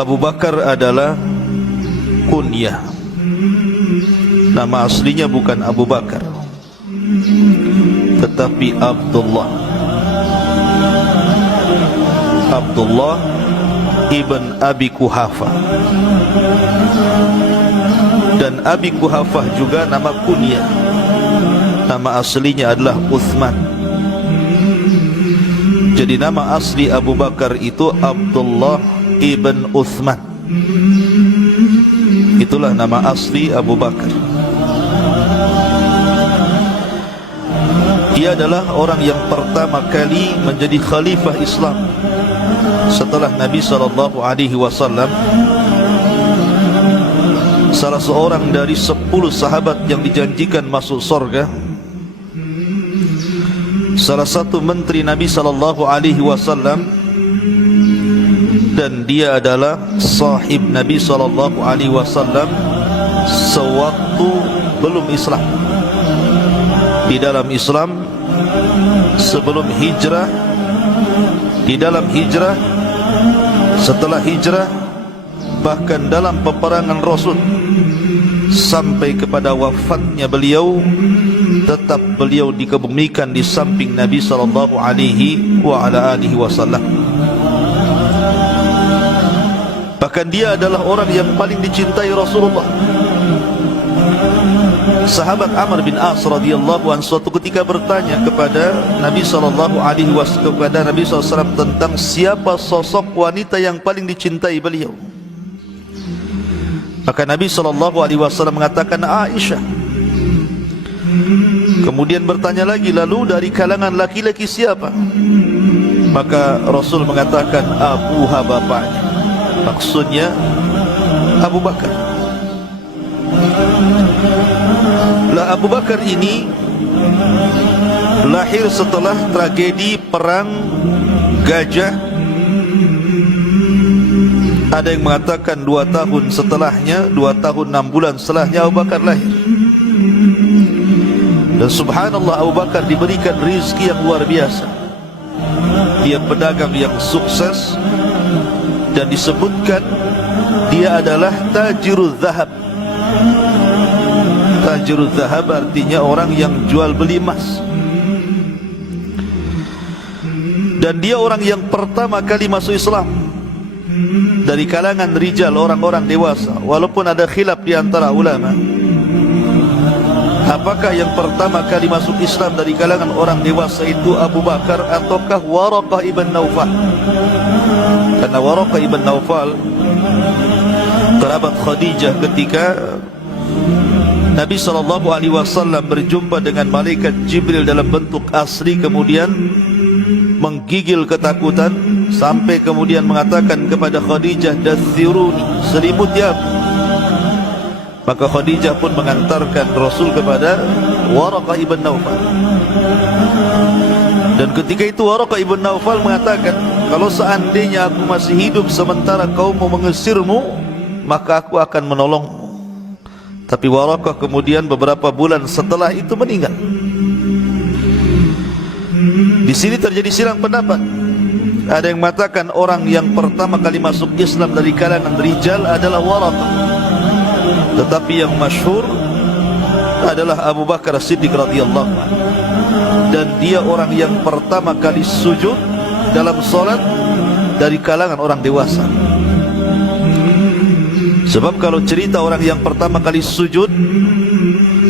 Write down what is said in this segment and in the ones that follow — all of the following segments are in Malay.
Abu Bakar adalah kunyah. Nama aslinya bukan Abu Bakar, tetapi Abdullah. Abdullah ibn Abi Quhafah. Dan Abi Quhafah juga nama kunyah. Nama aslinya adalah Uthman. Jadi nama asli Abu Bakar itu Abdullah ibn Uthman. Itulah nama asli Abu Bakar. Dia adalah orang yang pertama kali menjadi khalifah Islam setelah Nabi SAW. Salah seorang dari 10 sahabat yang dijanjikan masuk surga. Salah satu menteri Nabi SAW, dan dia adalah sahib Nabi SAW sewaktu belum Islam. Di dalam Islam, sebelum hijrah, di dalam hijrah, setelah hijrah, bahkan dalam peperangan Rasul, sampai kepada wafatnya beliau, tetap beliau dikebumikan di samping Nabi SAW. Bahkan dia adalah orang yang paling dicintai Rasulullah. Sahabat Amr bin As radhiyallahu anhu suatu ketika bertanya kepada Nabi SAW tentang siapa sosok wanita yang paling dicintai beliau. Maka Nabi SAW mengatakan Aisyah. Kemudian bertanya lagi, lalu dari kalangan laki-laki siapa? Maka Rasul mengatakan abuha, bapaknya. Maksudnya Abu Bakar. Lah Abu Bakar ini lahir setelah tragedi perang Gajah. Ada yang mengatakan 2 tahun setelahnya, 2 tahun 6 bulan setelahnya Abu Bakar lahir. Dan subhanallah, Abu Bakar diberikan rizki yang luar biasa. Dia pedagang yang sukses, dan disebutkan dia adalah tajirul zahab. Tajirul zahab artinya orang yang jual beli emas. Dan dia orang yang pertama kali masuk Islam dari kalangan rijal, orang-orang dewasa. Walaupun ada khilaf di antara ulama, apakah yang pertama kali masuk Islam dari kalangan orang dewasa itu Abu Bakar ataukah Waraqah ibn Naufal? Karena Waraqah ibn Naufal kerabat Khadijah ketika Nabi SAW berjumpa dengan malaikat Jibril dalam bentuk asli, kemudian menggigil ketakutan sampai kemudian mengatakan kepada Khadijah, dathiruni, selimuti aku. Maka Khadijah pun mengantarkan Rasul kepada Waraqah ibn Naufal. Dan ketika itu Waraqah ibn Naufal mengatakan, kalau seandainya aku masih hidup sementara kaummu mengusirmu, maka aku akan menolongmu. Tapi Waraqah kemudian beberapa bulan setelah itu meninggal. Di sini terjadi silang pendapat. Ada yang mengatakan orang yang pertama kali masuk Islam dari kalangan rijal adalah Waraqah, tetapi yang masyhur adalah Abu Bakar Siddiq radhiyallahu anhu. Dan dia orang yang pertama kali sujud dalam solat dari kalangan orang dewasa. Sebab kalau cerita orang yang pertama kali sujud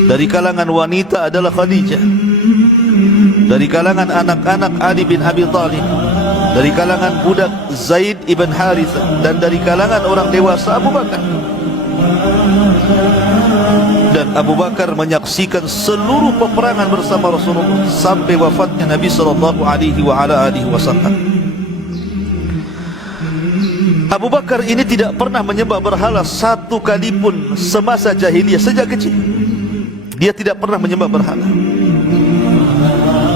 dari kalangan wanita adalah Khadijah, dari kalangan anak-anak Ali bin Abi Thalib, dari kalangan budak Zaid ibn Harithah, dan dari kalangan orang dewasa Abu Bakar. Dan Abu Bakar menyaksikan seluruh peperangan bersama Rasulullah sampai wafatnya Nabi SAW. Abu Bakar ini tidak pernah menyembah berhala satu kali pun semasa jahiliyah. Sejak kecil dia tidak pernah menyembah berhala.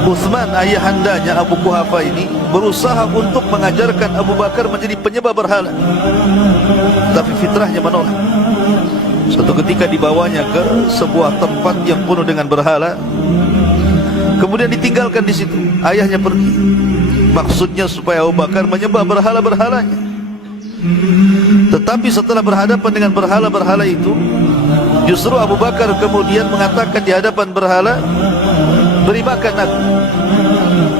Uthman, ayahandanya Abu Quhafah ini, berusaha untuk mengajarkan Abu Bakar menjadi penyembah berhala, tapi fitrahnya menolak. Suatu ketika dibawanya ke sebuah tempat yang penuh dengan berhala, kemudian ditinggalkan di situ. Ayahnya pergi, maksudnya supaya Abu Bakar menyembah berhala-berhalanya. Tetapi setelah berhadapan dengan berhala-berhala itu, justru Abu Bakar kemudian mengatakan di hadapan berhala, beri makan aku,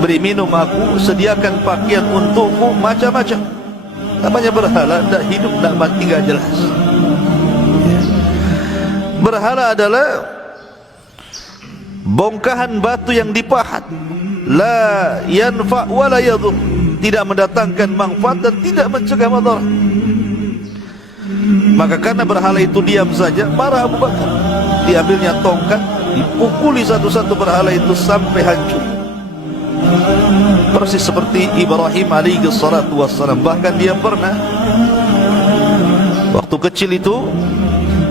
beri minum aku, sediakan pakaian untukku, macam-macam. Namanya berhala, tak hidup, tak mati, gak jelas. Berhala adalah bongkahan batu yang dipahat, la yanfa' wa la yadhur, tidak mendatangkan manfaat dan tidak mencegah madarat. Maka karena berhala itu diam saja, marah Abu Bakar. Diambilnya tongkat, dipukuli satu-satu berhala itu sampai hancur. Persis seperti Ibrahim alaihi salatu wassalam. Bahkan dia pernah waktu kecil itu,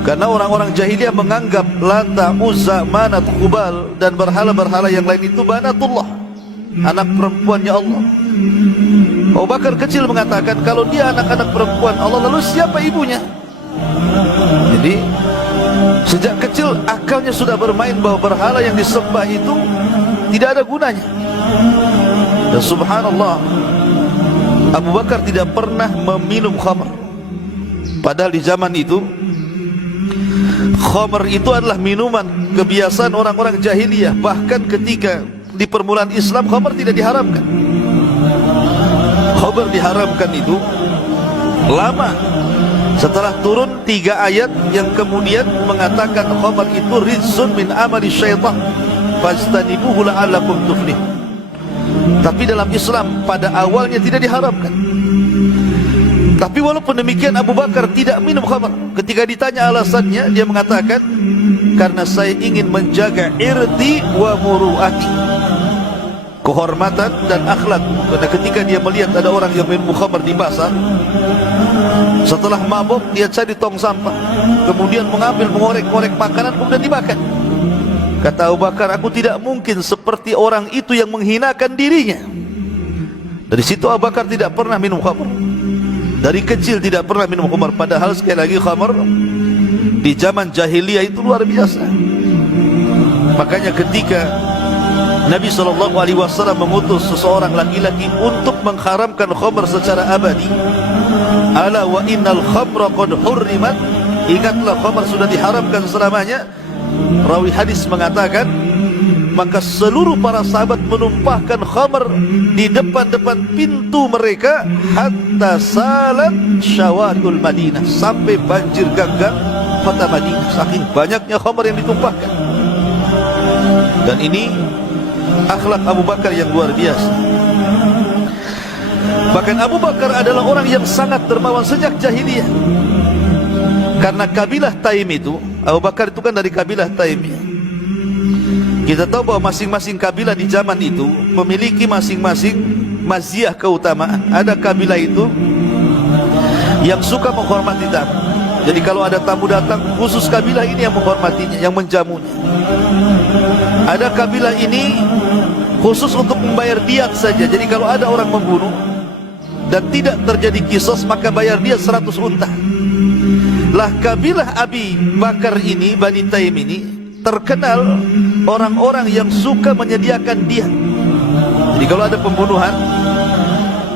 karena orang-orang jahiliyah menganggap Lata, Uzza, Manat, Hubal dan berhala-berhala yang lain itu banatullah, anak perempuannya Allah. Abu Bakar kecil mengatakan, kalau dia anak-anak perempuan Allah, lalu siapa ibunya? Jadi sejak kecil akalnya sudah bermain bahwa berhala yang disembah itu tidak ada gunanya. Dan subhanallah, Abu Bakar tidak pernah meminum khamr. Padahal di zaman itu khamr itu adalah minuman kebiasaan orang-orang jahiliyah. Bahkan ketika di permulaan Islam, khamr tidak diharamkan. Khamr diharamkan itu lama setelah turun 3 ayat yang kemudian mengatakan khamr itu rizsun min amali syaitan fastanibuhu la'allakum tuflihun. Tapi dalam Islam pada awalnya tidak diharamkan. Tapi walaupun demikian Abu Bakar tidak minum khamr. Ketika ditanya alasannya, dia mengatakan, karena saya ingin menjaga irdi wa muru'ati, kehormatan dan akhlak. Karena ketika dia melihat ada orang yang minum khamr di pasar, setelah mabuk dia cari tong sampah, kemudian mengambil, mengorek-ngorek makanan, kemudian dimakan. Kata Abu Bakar, aku tidak mungkin seperti orang itu yang menghinakan dirinya. Dari situ Abu Bakar tidak pernah minum khamr. Dari kecil tidak pernah minum khamr. Padahal sekali lagi khamr di zaman jahiliyah itu luar biasa. Makanya ketika Nabi SAW mengutus seseorang laki-laki untuk mengharamkan khamr secara abadi, ala wa innal khamra qad hurrimat, ingatlah khamr sudah diharamkan selamanya. Rawi hadis mengatakan, maka seluruh para sahabat menumpahkan khamr di depan-depan pintu mereka, hatta salat syawariul Madinah, sampai banjir ganggang kota Madinah, saking banyaknya khamr yang ditumpahkan. Dan ini akhlak Abu Bakar yang luar biasa. Bahkan Abu Bakar adalah orang yang sangat dermawan sejak jahiliyah. Karena kabilah Taim itu, Abu Bakar itu kan dari kabilah Taim. Kita tahu bahwa masing-masing kabilah di zaman itu memiliki masing-masing maziyah keutamaan. Ada kabilah itu yang suka menghormati tamu. Jadi kalau ada tamu datang, khusus kabilah ini yang menghormatinya, yang menjamunya. Ada kabilah ini khusus untuk membayar diat saja. Jadi kalau ada orang membunuh dan tidak terjadi kisos, maka bayar diat 100 unta. Lah kabilah Abi Bakar ini, Bani Taim ini, terkenal orang-orang yang suka menyediakan diat. Jadi kalau ada pembunuhan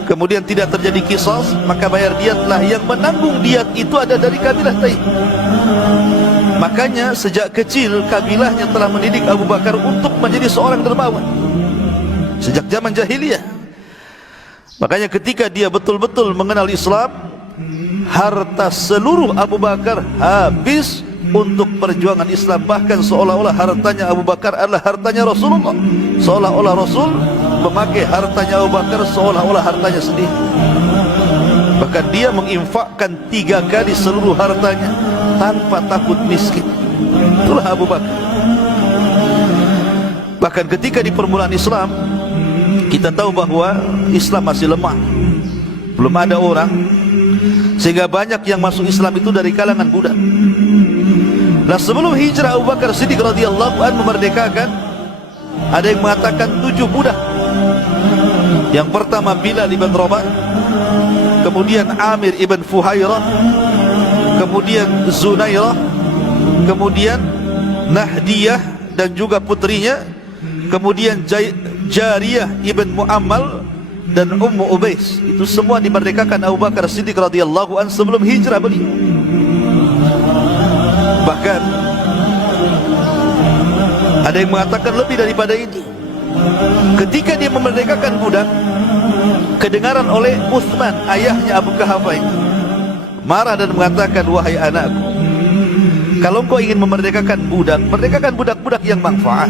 kemudian tidak terjadi kisos, maka bayar diatlah. Yang menanggung diat itu ada dari kabilah Taim. Makanya sejak kecil kabilahnya telah mendidik Abu Bakar untuk menjadi seorang dermawan sejak zaman jahiliyah. Makanya ketika dia betul-betul mengenal Islam, harta seluruh Abu Bakar habis untuk perjuangan Islam. Bahkan seolah-olah hartanya Abu Bakar adalah hartanya Rasulullah. Seolah-olah Rasul memakai hartanya Abu Bakar seolah-olah hartanya sendiri. Bahkan dia menginfakkan 3 kali seluruh hartanya tanpa takut miskin. Itulah Abu Bakar. Bahkan ketika di permulaan Islam, kita tahu bahwa Islam masih lemah, belum ada orang, sehingga banyak yang masuk Islam itu dari kalangan budak. Nah, sebelum hijrah Abu Bakar Siddiq radhiyallahu anhu memerdekakan, ada yang mengatakan 7 budak. Yang pertama Bilal ibn Rabah, kemudian Amir ibn Fuhairah, kemudian Zunairah, kemudian Nahdiyah dan juga putrinya, kemudian Jariyah ibn Muammal, dan Ummu Ubais, itu semua dimerdekakan Abu Bakar Siddiq radhiyallahu an sebelum hijrah beliau. Bahkan ada yang mengatakan lebih daripada ini. Ketika dia memerdekakan budak, kedengaran oleh Utsman, ayahnya Abu Quhafah, marah dan mengatakan, wahai anakku, kalau engkau ingin memerdekakan budak, merdekakan budak-budak yang manfaat,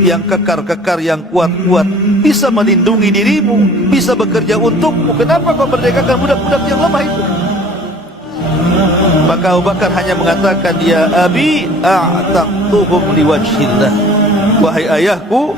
yang kekar-kekar, yang kuat-kuat, bisa melindungi dirimu, bisa bekerja untukmu. Kenapa kau merdekakan budak-budak yang lemah itu? Maka Abu Bakar hanya mengatakan, ya abi a'taqtuhum liwajhillah, wahai ayahku,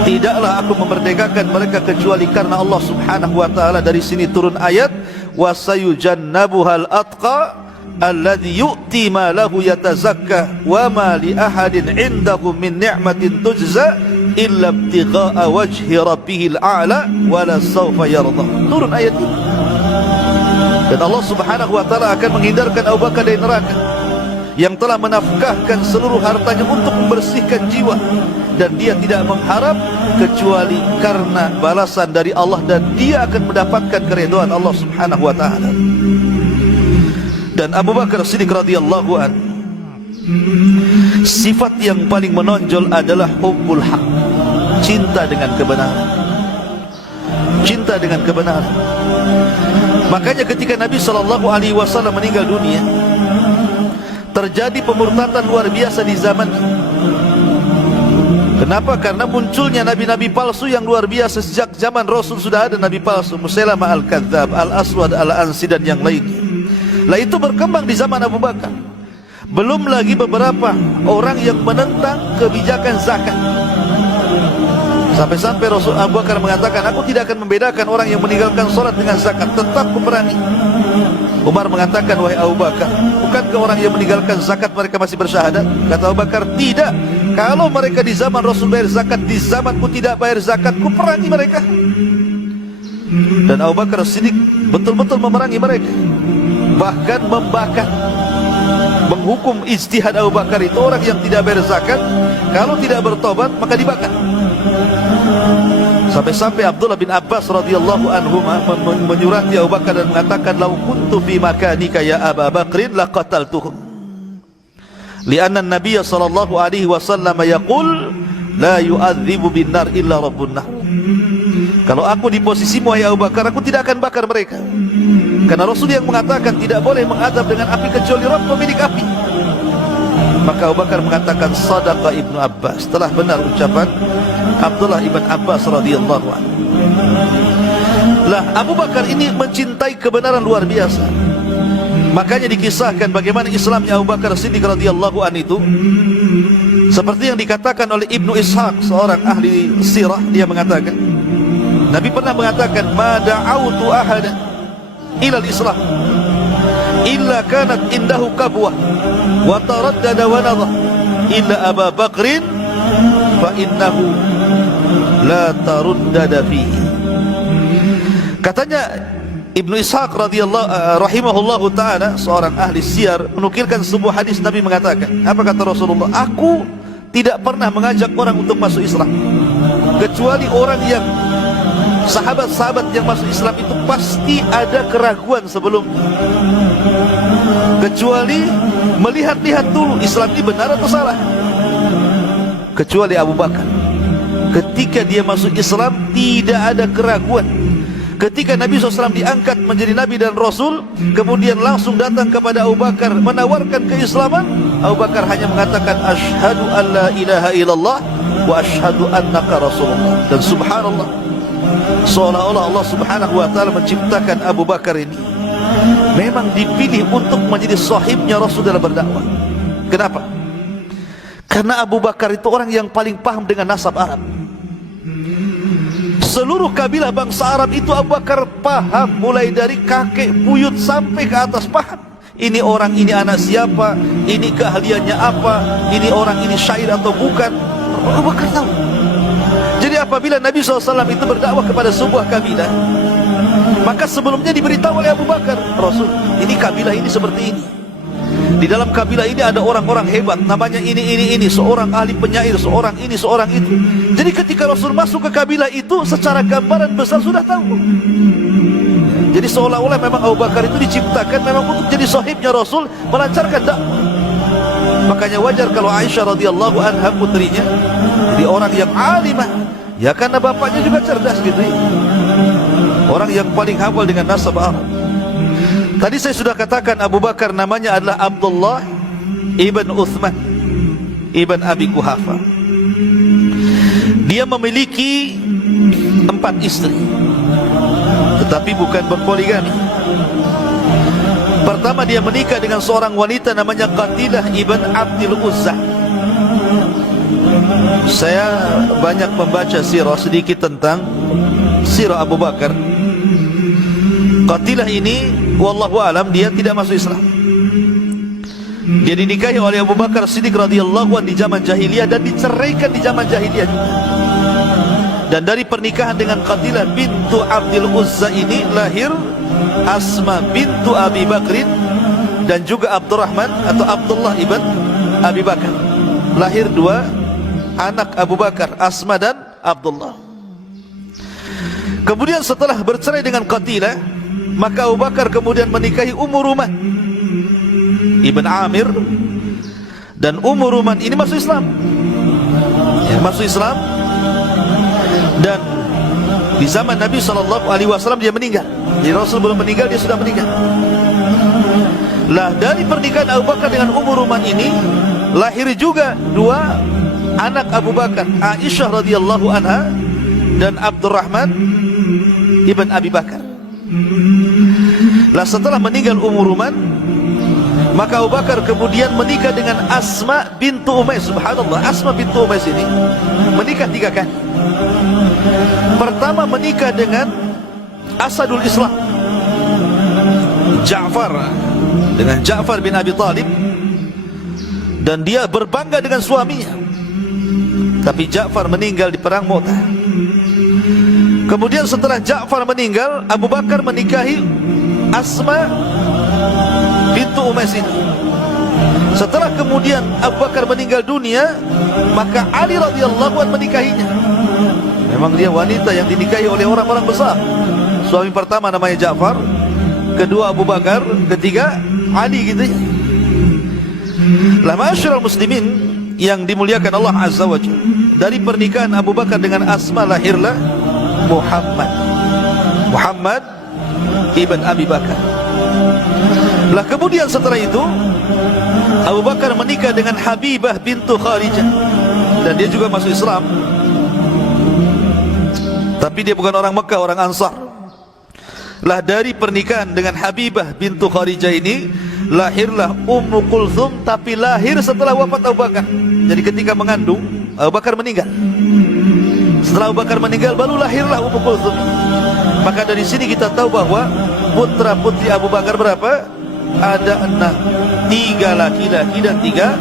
tidaklah aku memerdekakan mereka kecuali karena Allah subhanahu wa ta'ala. Dari sini turun ayat, wa sayujannabuhal atqa alladhi yu'ti ma lahu yatazakka wa ma li ahadin indahu min ni'matin tujza illa ibtigha'a wajhi rabbihil a'la wa la sawfa yarda. Turun ayat ini. Dan Allah subhanahu wa ta'ala akan menghindarkan Abu Bakar dari neraka, yang telah menafkahkan seluruh hartanya untuk membersihkan jiwa, dan dia tidak mengharap kecuali karena balasan dari Allah, dan dia akan mendapatkan keridhaan Allah subhanahu wa ta'ala. Dan Abu Bakar Siddiq radhiyallahu an, sifat yang paling menonjol adalah hubbul haq, cinta dengan kebenaran. Cinta dengan kebenaran. Makanya ketika Nabi SAW meninggal dunia, terjadi pemurtatan luar biasa di zaman. Kenapa? Karena munculnya nabi-nabi palsu yang luar biasa. Sejak zaman Rasul sudah ada nabi palsu, Musailamah al-Kadzdzab, Al-Aswad al-Ansi, dan yang lainnya. Lah itu berkembang di zaman Abu Bakar. Belum lagi beberapa orang yang menentang kebijakan zakat. Sampai-sampai Rasul Abu Bakar mengatakan, aku tidak akan membedakan orang yang meninggalkan sholat dengan zakat, tetap kuperangi. Umar mengatakan, wahai Abu Bakar, bukankah orang yang meninggalkan zakat mereka masih bersyahadat? Kata Abu Bakar, tidak. Kalau mereka di zaman Rasul bayar zakat, di zamanku tidak bayar zakat, kuperangi mereka. Dan Abu Bakar Siddiq betul-betul memerangi mereka, bahkan membakar, menghukum ijtihad Abu Bakar itu, orang yang tidak bayar zakat, kalau tidak bertobat maka dibakar. Sampai-sampai Abdullah bin Abbas radhiyallahu anhu menyurati Abu Bakar dan mengatakan, lau kuntu fi makanika ya Abu Bakrin laqataltuhum, lianna an-nabiy sallallahu alaihi wasallam yaqul la yu'adzibu bin nar illa rabbun nar. Kalau aku di posisimu wahai Abu Bakar, aku tidak akan bakar mereka, karena Rasul yang mengatakan tidak boleh mengadab dengan api kecuali Rabb pemilik api. Maka Abu Bakar mengatakan, sadaqa Ibnu Abbas, telah benar ucapan Abdullah ibn Abbas radhiyallahu anhu. Lah Abu Bakar ini mencintai kebenaran luar biasa. Makanya dikisahkan bagaimana Islamnya Abu Bakar Siddiq radhiyallahu anhu itu, seperti yang dikatakan oleh Ibnu Ishaq, seorang ahli sirah. Dia mengatakan, Nabi pernah mengatakan, ma da'autu ahadan ila al-Islam illa kanat indahu kabwah wa taraddada wa nadha illa Abu Bakrin fa innahu la taruddada fihi. Katanya Ibnu Ishaq radhiyallahu rahimahullahu taala, seorang ahli siyar, menukilkan sebuah hadis. Nabi mengatakan, apa kata Rasulullah? Aku tidak pernah mengajak orang untuk masuk Islam, kecuali orang yang sahabat-sahabat yang masuk Islam itu pasti ada keraguan sebelum, kecuali melihat-lihat dulu Islam ini benar atau salah. Kecuali Abu Bakar, ketika dia masuk Islam tidak ada keraguan. Ketika Nabi SAW diangkat menjadi Nabi dan Rasul, kemudian langsung datang kepada Abu Bakar menawarkan keislaman, Abu Bakar hanya mengatakan, asyhadu an la ilaha illallah wa asyhadu annaka rasulullah. Dan subhanallah, seolah-olah Allah subhanahu wa ta'ala menciptakan Abu Bakar ini memang dipilih untuk menjadi sahibnya Rasul dalam berdakwah. Kenapa? Karena Abu Bakar itu orang yang paling paham dengan nasab Arab. Seluruh kabilah bangsa Arab itu Abu Bakar paham, mulai dari kakek buyut sampai ke atas paham. Ini orang ini anak siapa, ini keahliannya apa, ini orang ini syair atau bukan. Abu Bakar tahu. Jadi apabila Nabi SAW itu berdakwah kepada sebuah kabilah, maka sebelumnya diberitahu oleh Abu Bakar, Rasul, ini kabilah ini seperti ini. Di dalam kabilah ini ada orang-orang hebat, namanya ini, seorang ahli penyair, seorang ini, seorang itu. Jadi ketika Rasul masuk ke kabilah itu, secara gambaran besar sudah tahu. Jadi seolah-olah memang Abu Bakar itu diciptakan memang untuk jadi sahibnya Rasul, melancarkan dakwah. Makanya wajar kalau Aisyah radhiyallahu anha putrinya jadi orang yang alimah, ya karena bapaknya juga cerdas gitu ya. Orang yang paling hafal dengan nasab Arab. Tadi saya sudah katakan Abu Bakar namanya adalah Abdullah ibn Uthman ibn Abi Quhafa. Dia memiliki 4 istri, tetapi bukan berpoligami. Pertama, dia menikah dengan seorang wanita namanya Qatilah ibn Abdul Uzzah. Saya banyak membaca sirah sedikit tentang sirah Abu Bakar. Qatilah ini wallahu alam dia tidak masuk Islam. Dia dinikahi oleh Abu Bakar Siddiq radhiyallahu anhu di zaman jahiliyah dan diceraikan di zaman jahiliyah juga. Dan dari pernikahan dengan Qatilah bintu Abdul Uzza ini lahir Asma bintu Abi Bakrin dan juga Abdurrahman atau Abdullah ibn Abi Bakar. Lahir 2 anak Abu Bakar, Asma dan Abdullah. Kemudian setelah bercerai dengan Qatilah, maka Abu Bakar kemudian menikahi Ummu Ruman ibn Amir. Dan Ummu Ruman ini masuk Islam, ya, masuk Islam. Dan di zaman Nabi SAW dia meninggal. Jadi Rasul belum meninggal, dia sudah meninggal. Lah dari pernikahan Abu Bakar dengan Ummu Ruman ini lahir juga 2 anak Abu Bakar, Aisyah radhiyallahu anha dan Abdurrahman ibn Abi Bakar. Lah setelah meninggal Ummu Ruman, maka Abu Bakar kemudian menikah dengan Asma bintu Umais. Subhanallah, Asma bintu Umais ini menikah 3 kali. Pertama menikah dengan Asadul Islam, Ja'far, dengan Ja'far bin Abi Talib, dan dia berbangga dengan suaminya. Tapi Ja'far meninggal di perang Mu'tah. Kemudian setelah Ja'far meninggal, Abu Bakar menikahi Asma bintu Umais ini. Setelah kemudian Abu Bakar meninggal dunia, maka Ali radhiyallahu anhu menikahinya. Memang dia wanita yang dinikahi oleh orang-orang besar. Suami pertama namanya Ja'far, kedua Abu Bakar, ketiga Ali gitu ya. Lah ma'asyiral muslimin yang dimuliakan Allah Azza wa Jalla, dari pernikahan Abu Bakar dengan Asma lahirlah Muhammad ibn Abi Bakar. Lah kemudian setelah itu Abu Bakar menikah dengan Habibah bintu Kharijah, dan dia juga masuk Islam. Tapi dia bukan orang Mekah, orang Ansar. Lah dari pernikahan dengan Habibah bintu Kharijah ini lahirlah Ummu Kulthum, tapi lahir setelah wafat Abu Bakar. Jadi ketika mengandung Abu Bakar meninggal. Setelah Abu Bakar meninggal baru lahirlah Ummu Kulthum. Maka dari sini kita tahu bahwa putra putri Abu Bakar berapa? Ada 6, 3 laki-laki dan 3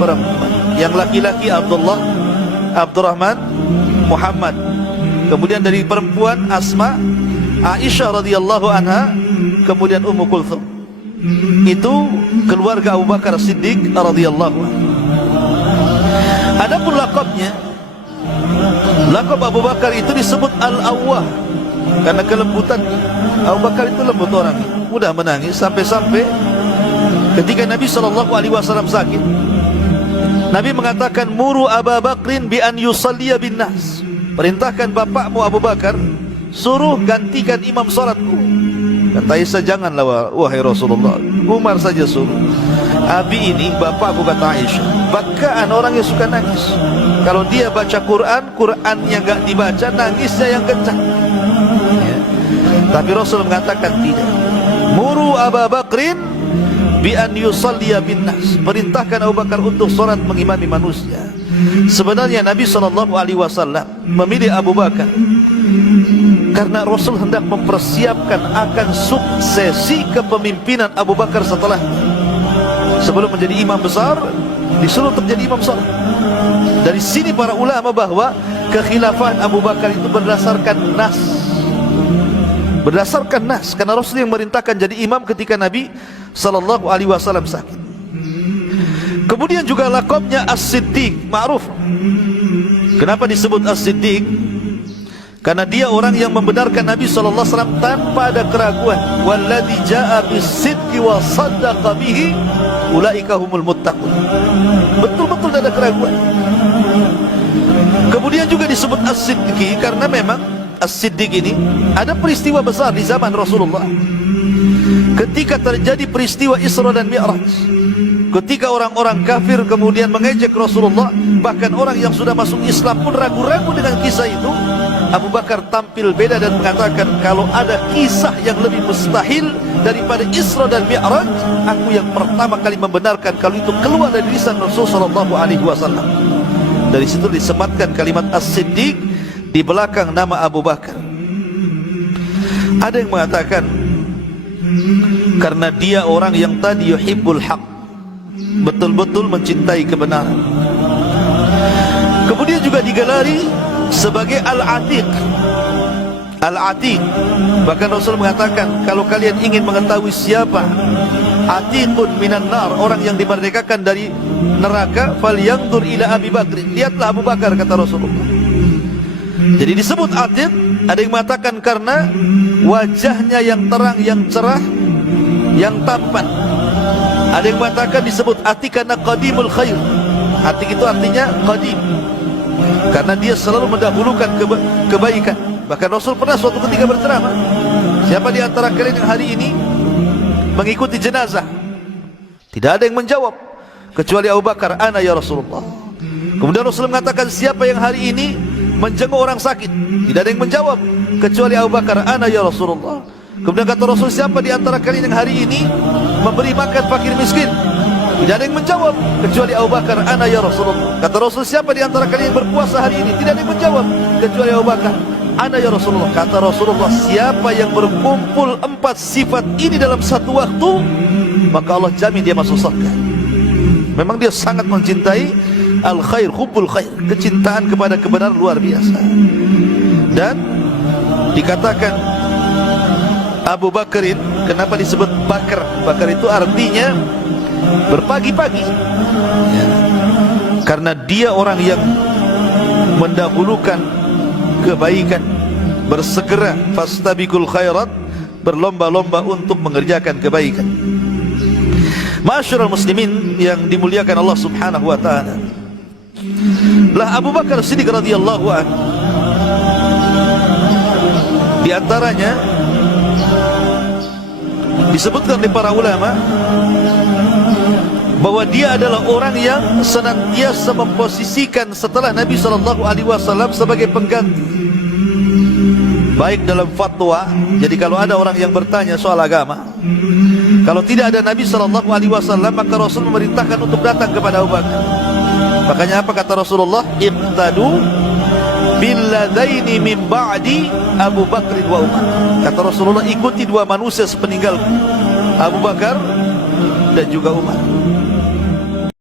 perempuan. Yang laki-laki Abdullah, Abdurrahman, Muhammad. Kemudian dari perempuan Asma, Aisyah radhiyallahu anha, kemudian Ummu Kulthum. Itu keluarga Abu Bakar Siddiq radhiyallahu anhu. Adapun lakabnya, lakab Abu Bakar itu disebut Al-Awwah karena kelembutan. Abu Bakar itu lembut orang, mudah menangis, sampai-sampai ketika Nabi SAW sakit, Nabi mengatakan, Muru Abu Bakrin bi an yusalliya bin nas. Perintahkan bapakmu Abu Bakar suruh gantikan imam salatku. Kata Aisyah, janganlah wahai Rasulullah, Umar saja suruh. Abi ini bapakku, kata Aisyah, bakaan orang yang suka nangis. Kalau dia baca Quran, Qurannya enggak dibaca, nangisnya yang kencang ya. Tapi Rasul mengatakan tidak. Muru Abu Bakrin bi an yusalliya bin nas. Perintahkan Abu Bakar untuk salat mengimami manusia. Sebenarnya Nabi SAW memilih Abu Bakar karena Rasul hendak mempersiapkan akan suksesi kepemimpinan Abu Bakar setelah. Sebelum menjadi imam besar, disuruh terjadi imam besar. Dari sini para ulama bahwa kekhilafahan Abu Bakar itu berdasarkan nas. Berdasarkan nas, karena Rasul yang merintahkan jadi imam ketika Nabi SAW sakit. Kemudian juga laqabnya As-Siddiq, ma'ruf. Kenapa disebut As-Siddiq? Karena dia orang yang membenarkan Nabi SAW tanpa ada keraguan. Walladzi jaa bis-sidqi wa saddaqa bihi ulaika humul muttaqun. Betul-betul tidak ada keraguan. Kemudian juga disebut As-Siddiqi karena memang As-Siddiq ini ada peristiwa besar di zaman Rasulullah. Ketika terjadi peristiwa Isra dan Mi'raj, ketika orang-orang kafir kemudian mengejek Rasulullah, bahkan orang yang sudah masuk Islam pun ragu-ragu dengan kisah itu, Abu Bakar tampil beda dan mengatakan, kalau ada kisah yang lebih mustahil daripada Isra dan Mi'raj, aku yang pertama kali membenarkan kalau itu keluar dari lisan Rasulullah SAW. Dari situ disematkan kalimat As-Siddiq di belakang nama Abu Bakar. Ada yang mengatakan karena dia orang yang tadi yuhibbul haq, betul-betul mencintai kebenaran. Kemudian juga digelari sebagai Al-Atiq. Al-Atiq, bahkan Rasul mengatakan, kalau kalian ingin mengetahui siapa Atiqun minan nar, orang yang dimerdekakan dari neraka, falyanzur ila Abi Bakr, lihatlah Abu Bakar, kata Rasulullah. Jadi disebut Atiq, ada yang mengatakan karena wajahnya yang terang, yang cerah, yang tampan. Ada yang mengatakan disebut Atiq karena qadimul khair. Atiq itu artinya qadim, karena dia selalu mendahulukan kebaikan. Bahkan Rasul pernah suatu ketika berceramah, siapa di antara kalian yang hari ini mengikuti jenazah? Tidak ada yang menjawab kecuali Abu Bakar, ana ya Rasulullah. Kemudian Rasul mengatakan, siapa yang hari ini menjenguk orang sakit? Tidak ada yang menjawab kecuali Abu Bakar, ana ya Rasulullah. Kemudian kata Rasul, siapa di antara kalian yang hari ini memberi makan fakir miskin? Tidak ada yang menjawab kecuali Abu Bakar, ana ya Rasulullah. Kata Rasul, siapa di antara kalian yang berpuasa hari ini? Tidak ada yang menjawab kecuali Abu Bakar, ana ya Rasulullah. Kata Rasulullah, siapa yang berkumpul 4 sifat ini dalam satu waktu, maka Allah jamin dia masuk surga. Memang dia sangat mencintai al-khair, hubbul khair, kecintaan kepada kebenaran luar biasa. Dan dikatakan Abu Bakrin, kenapa disebut Bakar? Bakar itu artinya berpagi-pagi, ya. Karena dia orang yang mendahulukan kebaikan, bersegera, fastabiqul khairat, berlomba-lomba untuk mengerjakan kebaikan. Ma'asyiral muslimin yang dimuliakan Allah Subhanahu wa taala, lah Abu Bakar Siddiq radhiyallahu anhu, di antaranya disebutkan oleh para ulama bahwa dia adalah orang yang senantiasa memposisikan setelah Nabi SAW sebagai pengganti, baik dalam fatwa. Jadi kalau ada orang yang bertanya soal agama, kalau tidak ada Nabi SAW, maka Rasul memerintahkan untuk datang kepada Abu Bakar. Makanya apa kata Rasulullah? Iqtadu billadaini min ba'di Abu Bakr wa Umar. Kata Rasulullah, ikuti 2 manusia sepeninggalku, Abu Bakar dan juga Umar.